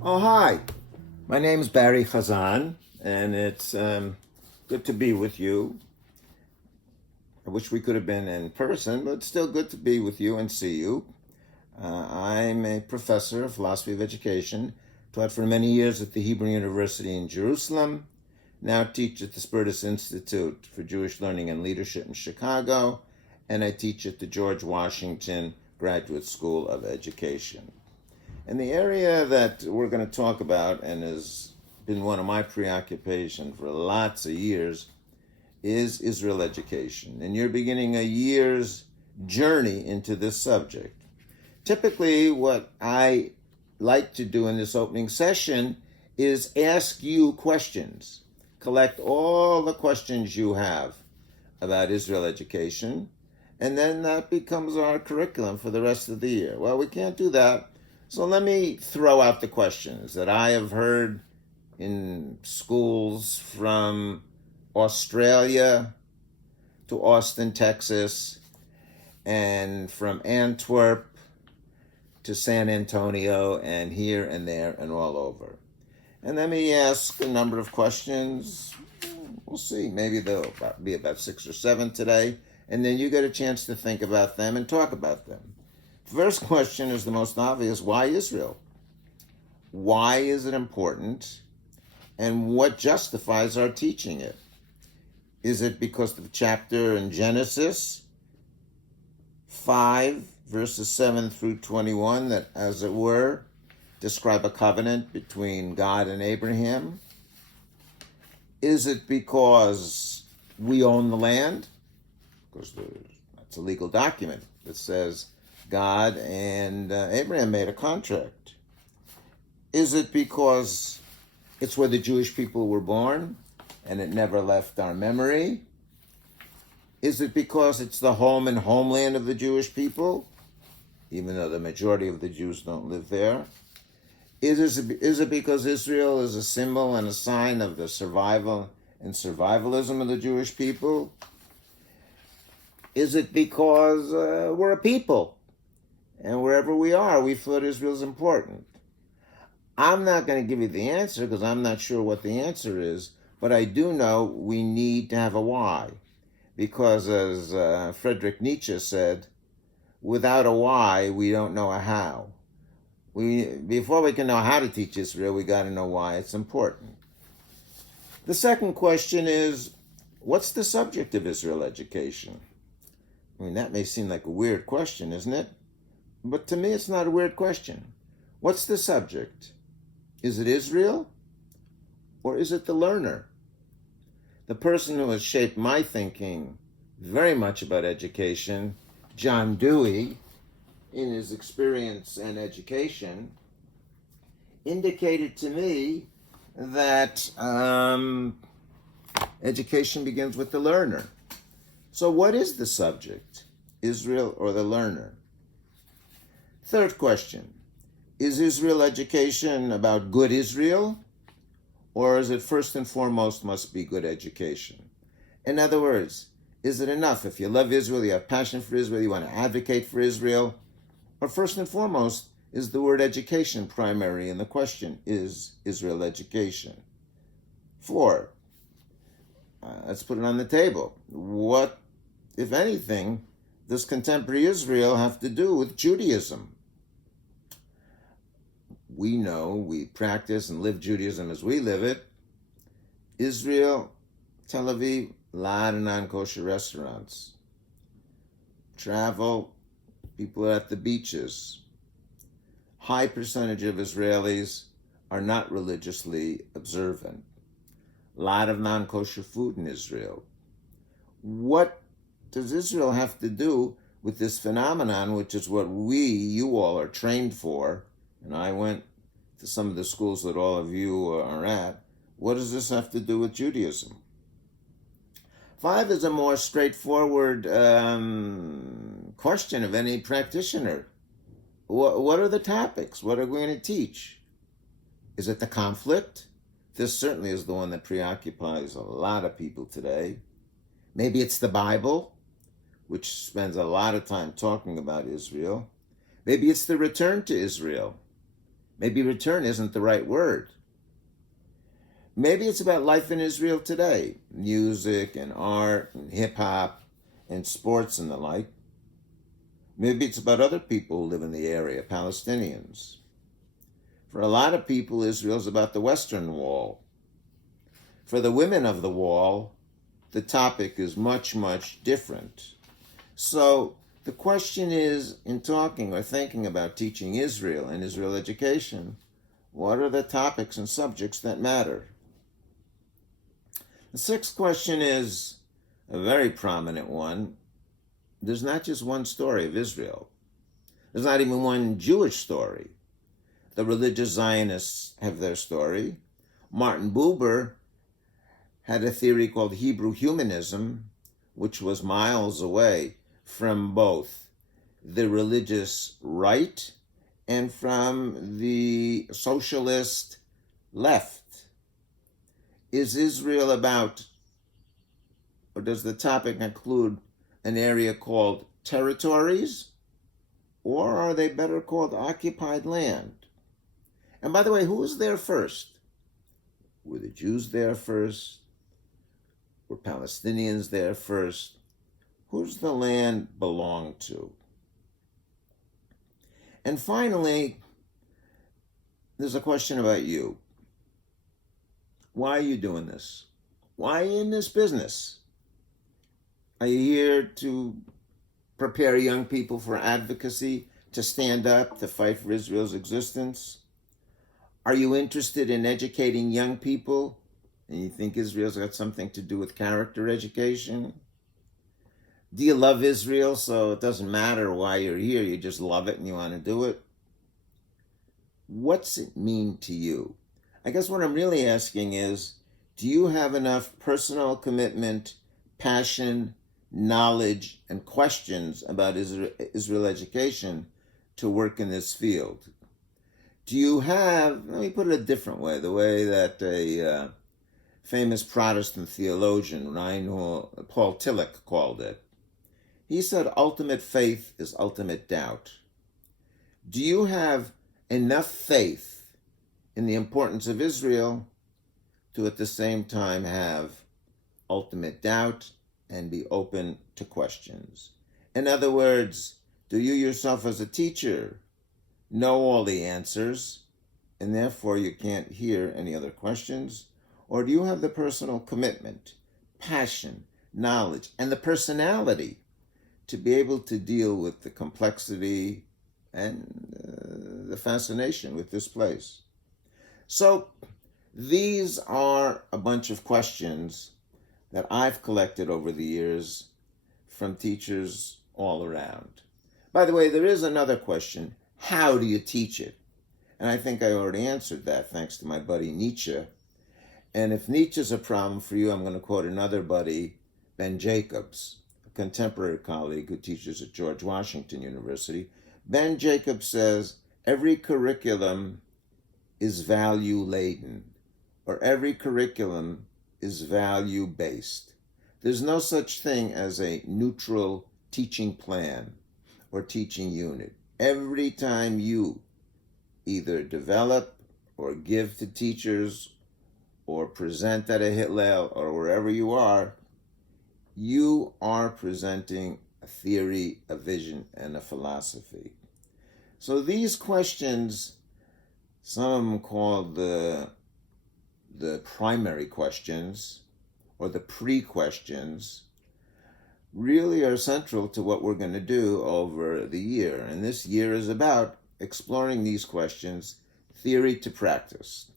Oh, hi. My name's Barry Chazan, and it's good to be with you. I wish we could have been in person, but it's still good to be with you and see you. I'm a professor of philosophy of education, taught for many years at the Hebrew University in Jerusalem, now teach at the Spertus Institute for Jewish Learning and Leadership in Chicago, and I teach at the George Washington Graduate School of Education. And the area that we're going to talk about, and has been one of my preoccupations for lots of years, is Israel education. And you're beginning a year's journey into this subject. Typically, what I like to do in this opening session is ask you questions. Collect all the questions you have about Israel education, and then that becomes our curriculum for the rest of the year. Well, we can't do that. So let me throw out the questions that I have heard in schools from Australia to Austin, Texas, and from Antwerp to San Antonio, and here and there and all over. And let me ask a number of questions. We'll see. Maybe there'll be about 6 or 7 today, and then you get a chance to think about them and talk about them. First question is the most obvious. Why Israel? Why is it important? And what justifies our teaching it? Is it because of the chapter in Genesis 5, verses 7 through 21, that, as it were, describe a covenant between God and Abraham? Is it because we own the land? Because that's a legal document that says God and Abraham made a contract. Is it because it's where the Jewish people were born and it never left our memory? Is it because it's the home and homeland of the Jewish people, even though the majority of the Jews don't live there? Is it because Israel is a symbol and a sign of the survival and survivalism of the Jewish people? Is it because we're a people, and wherever we are, we feel that Israel is important? I'm not going to give you the answer because I'm not sure what the answer is, but I do know we need to have a why. Because as Friedrich Nietzsche said, without a why, we don't know a how. Before we can know how to teach Israel, we got to know why it's important. The second question is, what's the subject of Israel education? I mean, that may seem like a weird question, isn't it? But to me, it's not a weird question. What's the subject? Is it Israel? Or is it the learner? The person who has shaped my thinking very much about education, John Dewey, in his Experience and Education, indicated to me that education begins with the learner. So what is the subject, Israel or the learner? Third question, is Israel education about good Israel, or is it first and foremost must be good education? In other words, is it enough if you love Israel, you have passion for Israel, you want to advocate for Israel, or first and foremost, is the word education primary in the question, is Israel education? 4, let's put it on the table. What, if anything, does contemporary Israel have to do with Judaism? We know, we practice and live Judaism as we live it. Israel, Tel Aviv, a lot of non-kosher restaurants. Travel, people are at the beaches. High percentage of Israelis are not religiously observant. A lot of non-kosher food in Israel. What does Israel have to do with this phenomenon, which is what you all are trained for? And I went to some of the schools that all of you are at. What does this have to do with Judaism? 5 is a more straightforward question of any practitioner. What are the topics? What are we going to teach? Is it the conflict? This certainly is the one that preoccupies a lot of people today. Maybe it's the Bible, which spends a lot of time talking about Israel. Maybe it's the return to Israel. Maybe return isn't the right word. Maybe it's about life in Israel today, music and art and hip hop and sports and the like. Maybe it's about other people who live in the area, Palestinians. For a lot of people, Israel's about the Western Wall. For the women of the Wall, the topic is much, much different. So the question is, in talking or thinking about teaching Israel and Israel education, what are the topics and subjects that matter? The sixth question is a very prominent one. There's not just one story of Israel. There's not even one Jewish story. The religious Zionists have their story. Martin Buber had a theory called Hebrew humanism, which was miles away from both the religious right and from the socialist left. Is Israel about, or does the topic include an area called territories, or are they better called occupied land? And by the way, who was there first? Were the Jews there first? Were Palestinians there first? Who's the land belong to? And finally, there's a question about you. Why are you doing this? Why are you in this business? Are you here to prepare young people for advocacy, to stand up, to fight for Israel's existence? Are you interested in educating young people, and you think Israel's got something to do with character education? Do you love Israel, so it doesn't matter why you're here, you just love it and you want to do it? What's it mean to you? I guess what I'm really asking is, do you have enough personal commitment, passion, knowledge, and questions about Israel education to work in this field? Do you have, let me put it a different way, the way that a famous Protestant theologian, Paul Tillich, called it. He said, ultimate faith is ultimate doubt. Do you have enough faith in the importance of Israel to at the same time have ultimate doubt and be open to questions? In other words, do you yourself as a teacher know all the answers and therefore you can't hear any other questions? Or do you have the personal commitment, passion, knowledge, and the personality to be able to deal with the complexity and the fascination with this place? So these are a bunch of questions that I've collected over the years from teachers all around. By the way, there is another question. How do you teach it? And I think I already answered that thanks to my buddy Nietzsche. And if Nietzsche's a problem for you, I'm going to quote another buddy, Ben Jacobs, a contemporary colleague who teaches at George Washington University. Ben Jacobs says, every curriculum is value-laden, or every curriculum is value-based. There's no such thing as a neutral teaching plan or teaching unit. Every time you either develop or give to teachers or present at a Hillel or wherever you are presenting a theory, a vision, and a philosophy. So these questions, some of them called the primary questions or the pre-questions, really are central to what we're going to do over the year. And this year is about exploring these questions, theory to practice.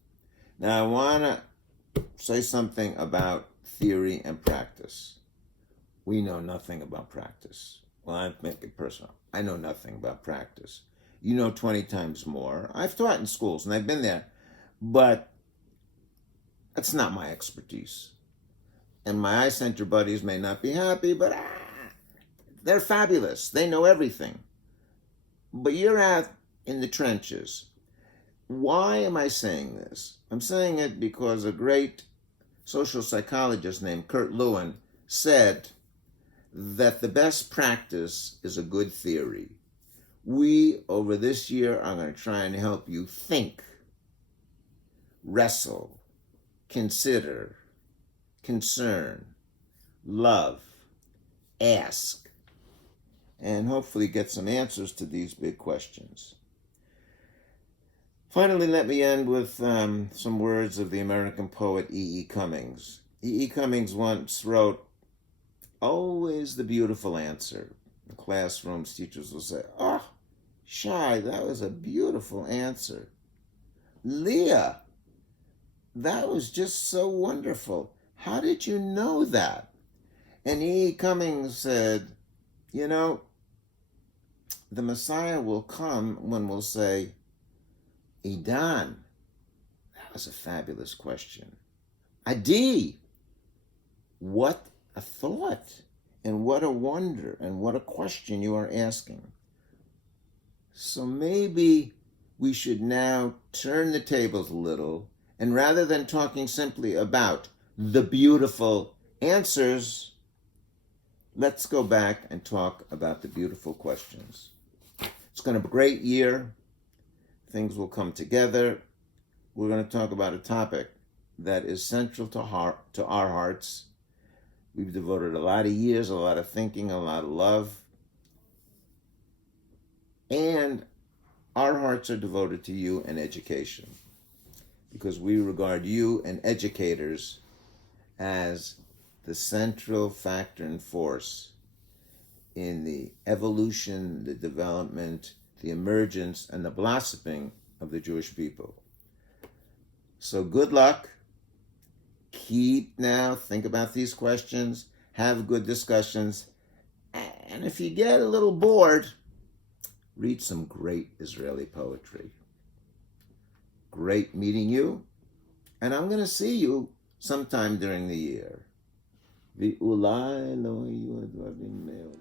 Now I want to say something about theory and practice. We know nothing about practice. Well, I make it personal. I know nothing about practice. You know 20 times more. I've taught in schools and I've been there, but that's not my expertise. And my iCenter buddies may not be happy, but they're fabulous. They know everything. But you're out in the trenches. Why am I saying this? I'm saying it because a great social psychologist named Kurt Lewin said that the best practice is a good theory. We, over this year, are going to try and help you think, wrestle, consider, concern, love, ask, and hopefully get some answers to these big questions. Finally, let me end with some words of the American poet E. E. Cummings. E. E. Cummings once wrote, "Always the beautiful answer." In classrooms, teachers will say, "Oh, Shai, that was a beautiful answer. Leah, that was just so wonderful. How did you know that?" And E. Cummings said, "You know, the Messiah will come when we'll say, 'Idan, that was a fabulous question. Adi, what a thought, and what a wonder, and what a question you are asking.'" So maybe we should now turn the tables a little, and rather than talking simply about the beautiful answers, let's go back and talk about the beautiful questions. It's going to be a great year. Things will come together. We're going to talk about a topic that is central to our hearts. We've devoted a lot of years, a lot of thinking, a lot of love. And our hearts are devoted to you and education, because we regard you and educators as the central factor and force in the evolution, the development, the emergence, and the blossoming of the Jewish people. So good luck. Think about these questions, have good discussions, and if you get a little bored, read some great Israeli poetry. Great meeting you, and I'm going to see you sometime during the year. ואולי לא יהיו הדברים מאוד.